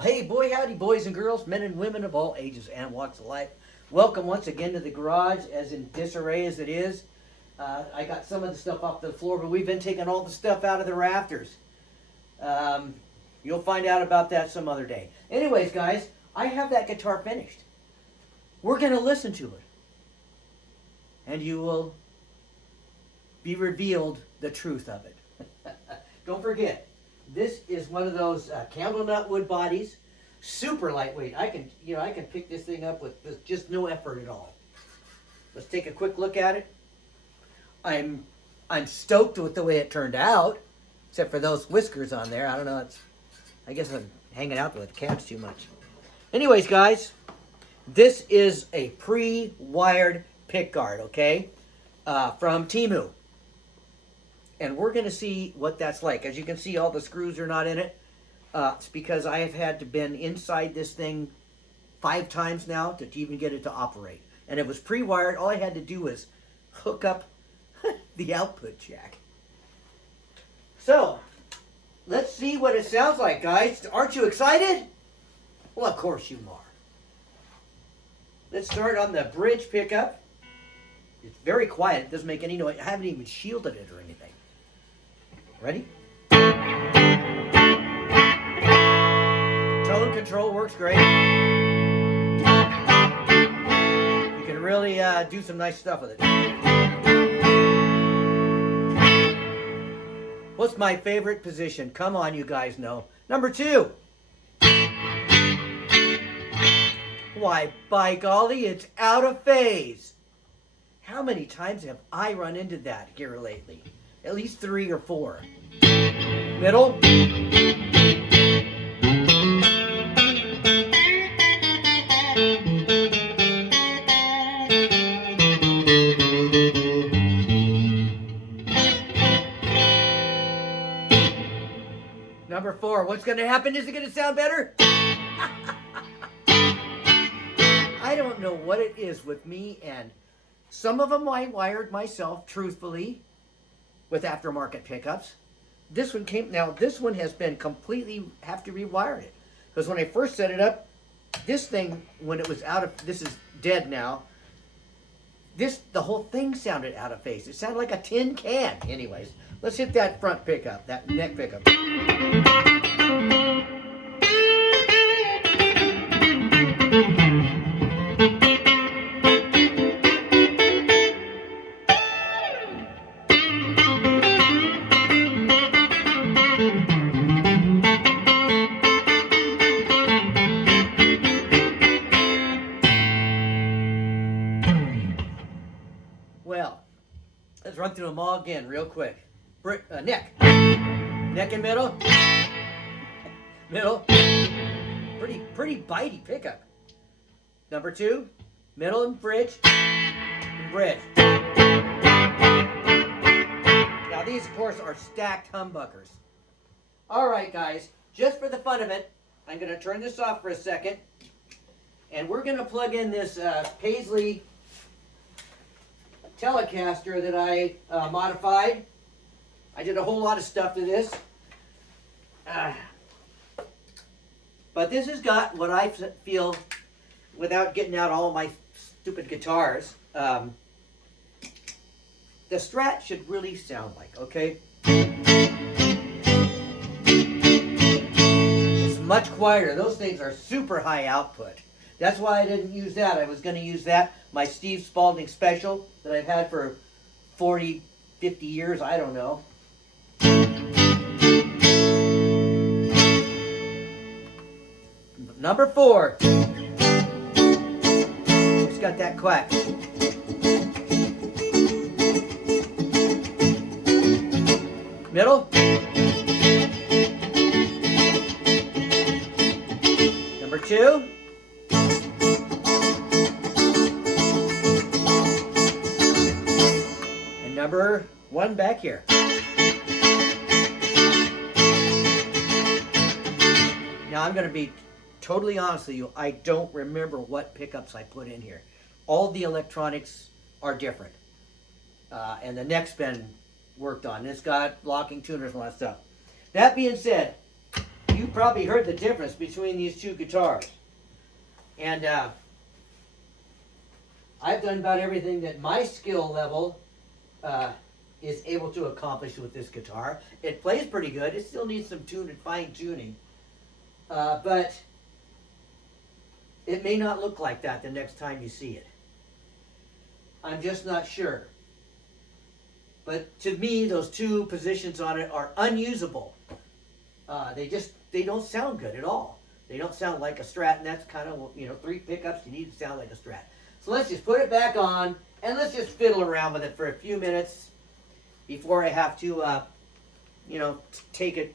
Well, hey, boy, howdy, boys and girls, men and women of all ages and walks of life. Welcome once again to the garage, as in disarray as it is. I got some of the stuff off the floor, but we've been taking all the stuff out of the rafters. You'll find out about that some other day. Anyways, guys, I have that guitar finished. We're going to listen to it. And you will be revealed the truth of it. Don't forget, this is one of those candle nut wood bodies, super lightweight. I can pick this thing up with just no effort at all. Let's take a quick look at it. I'm stoked with the way it turned out, except for those whiskers on there. I don't know. I guess I'm hanging out with the cats too much. Anyways, guys, this is a pre-wired pick guard, okay, from Temu. And we're going to see what that's like. As you can see, all the screws are not in it. It's because I have had to been inside this thing 5 times now to even get it to operate. And it was pre-wired. All I had to do was hook up the output jack. So, let's see what it sounds like, guys. Aren't you excited? Well, of course you are. Let's start on the bridge pickup. It's very quiet. It doesn't make any noise. I haven't even shielded it or anything. Ready? Tone control works great. You can really do some nice stuff with it. What's my favorite position? Come on, you guys know. Number 2. Why, by golly, it's out of phase. How many times have I run into that here lately? At least 3 or 4. Middle. Number 4. What's going to happen? Is it going to sound better? I don't know what it is with me, and some of them I wired myself, truthfully, with aftermarket pickups. This one this one has been completely, have to rewire it. Because when I first set it up, this thing, when it was this is dead now, the whole thing sounded out of phase. It sounded like a tin can. Anyways, let's hit that front pickup, that neck pickup. Well, let's run through them all again real quick. Neck. Neck and middle. Middle. Pretty bitey pickup. Number 2. Middle and bridge. And bridge. Now these, of course, are stacked humbuckers. Alright, guys. Just for the fun of it, I'm going to turn this off for a second. And we're going to plug in this Paisley Telecaster that I modified. I did a whole lot of stuff to this. But this has got what I feel, without getting out all my stupid guitars, the Strat should really sound like, okay? It's much quieter. Those things are super high output. That's why I didn't use that. I was going to use that, my Steve Spalding Special that I've had for 40, 50 years, I don't know. Number 4. It's got that quack. Middle. Number 2. And number 1 back here. Now I'm going to be totally honest with you, I don't remember what pickups I put in here. All the electronics are different. And the neck's been worked on. It's got locking tuners and all that stuff. That being said, you you probably heard the difference between these two guitars. And I've done about everything that my skill level is able to accomplish with this guitar. It plays pretty good. It still needs some fine tuning. But it may not look like that the next time you see it. I'm just not sure. But to me, those two positions on it are unusable. They don't sound good at all. They don't sound like a Strat, and that's kind of, 3 pickups, you need to sound like a Strat. So let's just put it back on, and let's just fiddle around with it for a few minutes before I have to, take it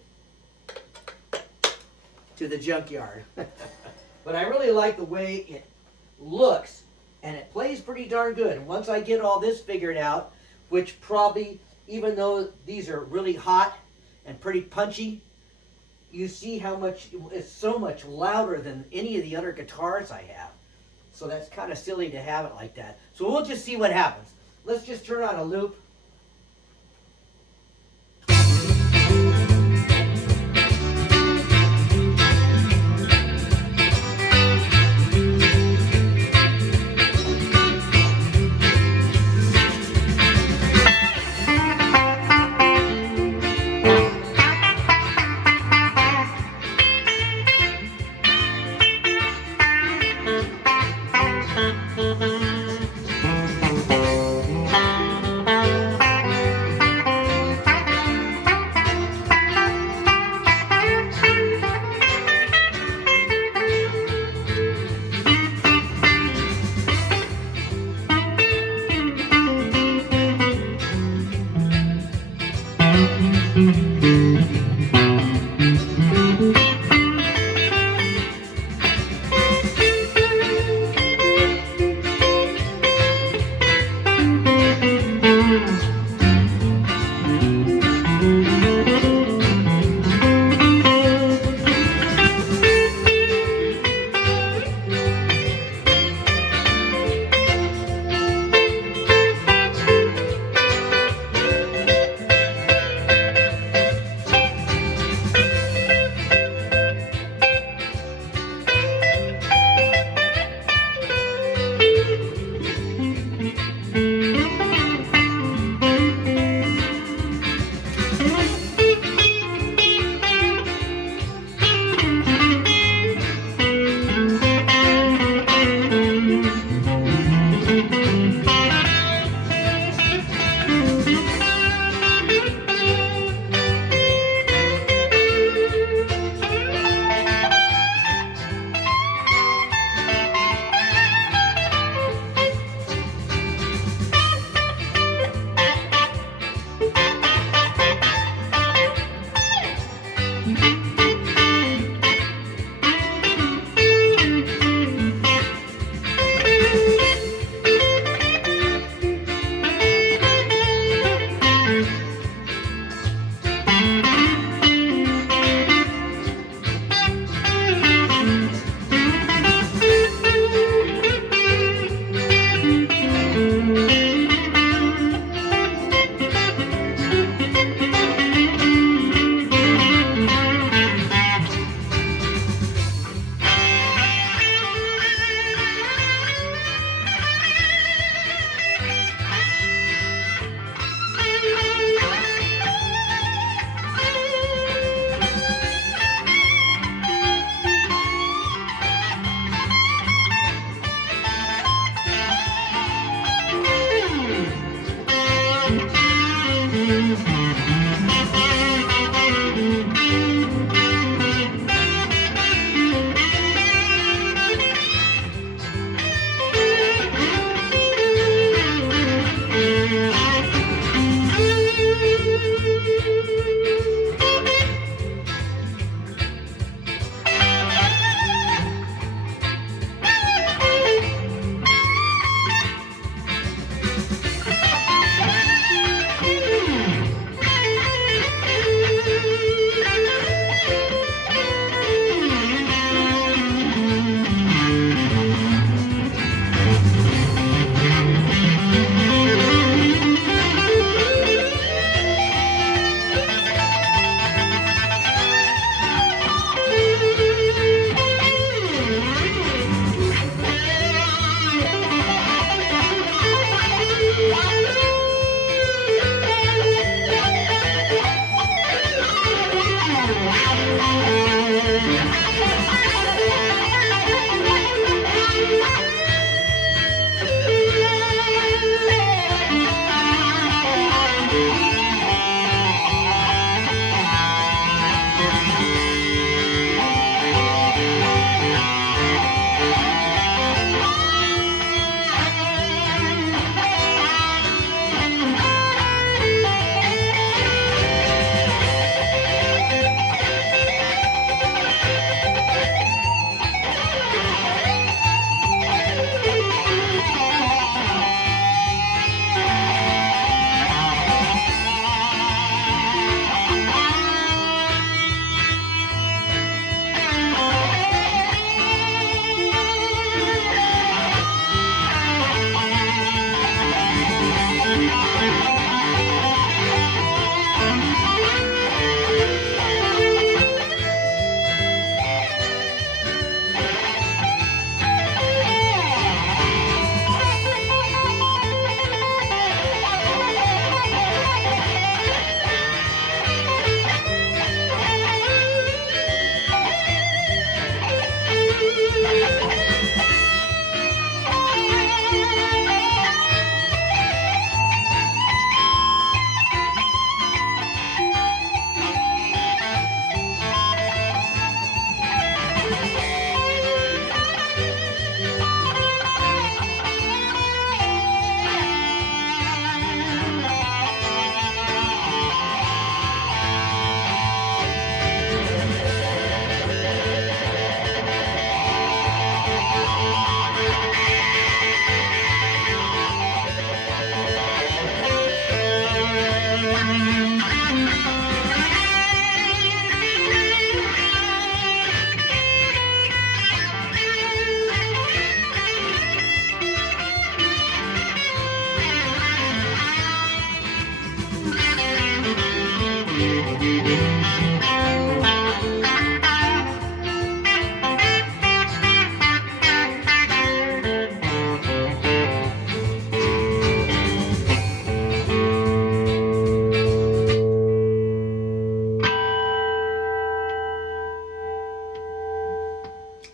to the junkyard. But I really like the way it looks, and it plays pretty darn good. And once I get all this figured out, which probably, even though these are really hot and pretty punchy, you see how much it's so much louder than any of the other guitars I have. So that's kind of silly to have it like that. So we'll just see what happens. Let's just turn on a loop.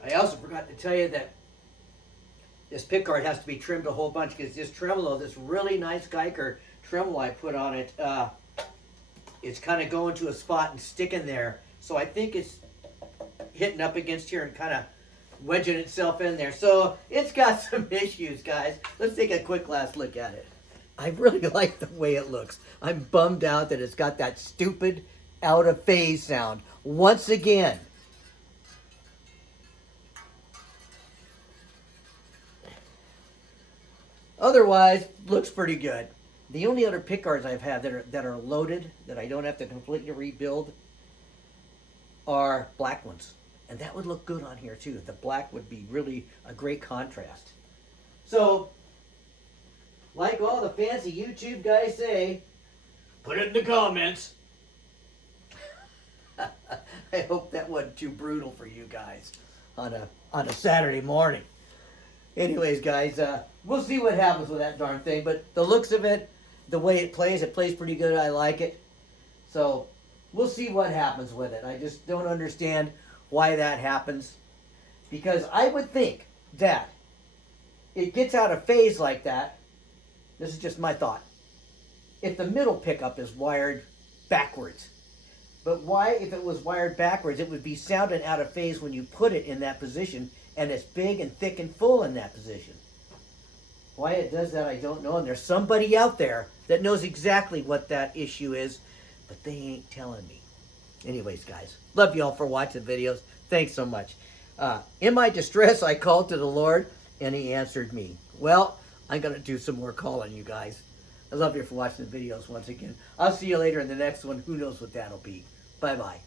I also forgot to tell you that this pickguard has to be trimmed a whole bunch because this tremolo, this really nice Geiger tremolo I put on it, it's kind of going to a spot and sticking there. So I think it's hitting up against here and kind of wedging itself in there. So it's got some issues, guys. Let's take a quick last look at it. I really like the way it looks. I'm bummed out that it's got that stupid out of phase sound once again. Otherwise, looks pretty good. The only other pickguards I've had that are loaded, that I don't have to completely rebuild, are black ones. And that would look good on here too. The black would be really a great contrast. So, like all the fancy YouTube guys say, put it in the comments. I hope that wasn't too brutal for you guys on a Saturday morning. Anyways, guys, we'll see what happens with that darn thing. But the looks of it, the way it plays pretty good. I like it. So we'll see what happens with it. I just don't understand why that happens. Because I would think that it gets out of phase like that. This is just my thought. If the middle pickup is wired backwards. But why, if it was wired backwards, it would be sounding out of phase when you put it in that position, and it's big and thick and full in that position. Why it does that, I don't know. And there's somebody out there that knows exactly what that issue is, but they ain't telling me. Anyways, guys, love you all for watching the videos. Thanks so much. In my distress, I called to the Lord, and he answered me. Well, I'm going to do some more calling, you guys. I love you for watching the videos once again. I'll see you later in the next one. Who knows what that'll be. Bye-bye.